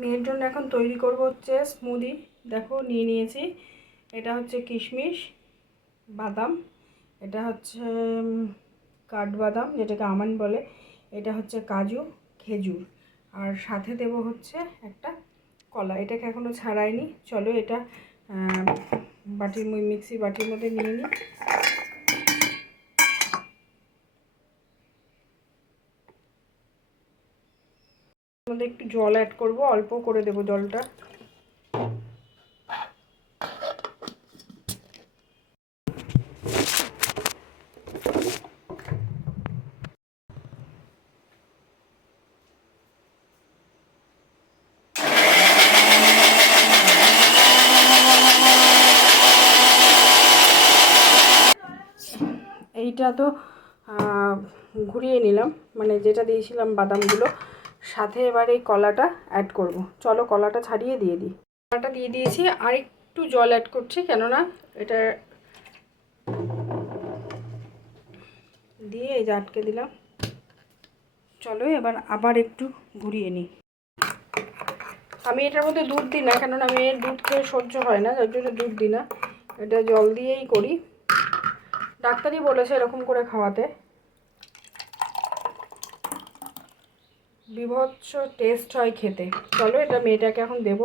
মেয়ের জন্য এখন তৈরি করব হচ্ছে স্মুদি। দেখো নিয়ে নিয়েছি, এটা হচ্ছে কিশমিশ, বাদাম, এটা হচ্ছে কাঠবাদাম যেটাকে আমন্ড বলে, এটা হচ্ছে কাজু, খেজুর, আর সাথে দেব হচ্ছে একটা কলা। এটাকে এখনও ছাড়াইনি। চলো এটা মিক্সি বাটির মধ্যে নিয়ে নিই। মধ্যে একটু জল অ্যাড করব, অল্প করে দেব জলটা। এইটা তো ঘুরিয়ে নিলাম, মানে যেটা দিয়েছিলাম বাদামগুলো, সাথে এবার এই কলাটা অ্যাড করব। চলো কলাটা ছাড়িয়ে দিয়ে দিই। কলাটা দিয়ে দিয়েছি, আর একটু জল অ্যাড করছি, কেননা এটা দিয়ে এই যে আটকে দিলাম। চলো এবার আবার একটু ঘুরিয়ে নিই। আমি এটার মধ্যে দুধ দিই না, কেননা মেয়ের দুধ খেয়ে সহ্য হয় না, যার জন্য দুধ দিই না, এটা জল দিয়েই করি। ডাক্তারই বলেছে এরকম করে খাওয়াতে। বিভৎস টেস্ট হয় খেতে। চলো এটা মেয়েটাকে এখন দেব।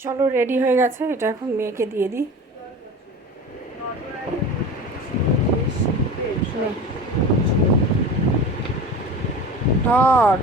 চলো রেডি হয়ে গেছে, এটা এখন মেয়েকে দিয়ে দিই। ধর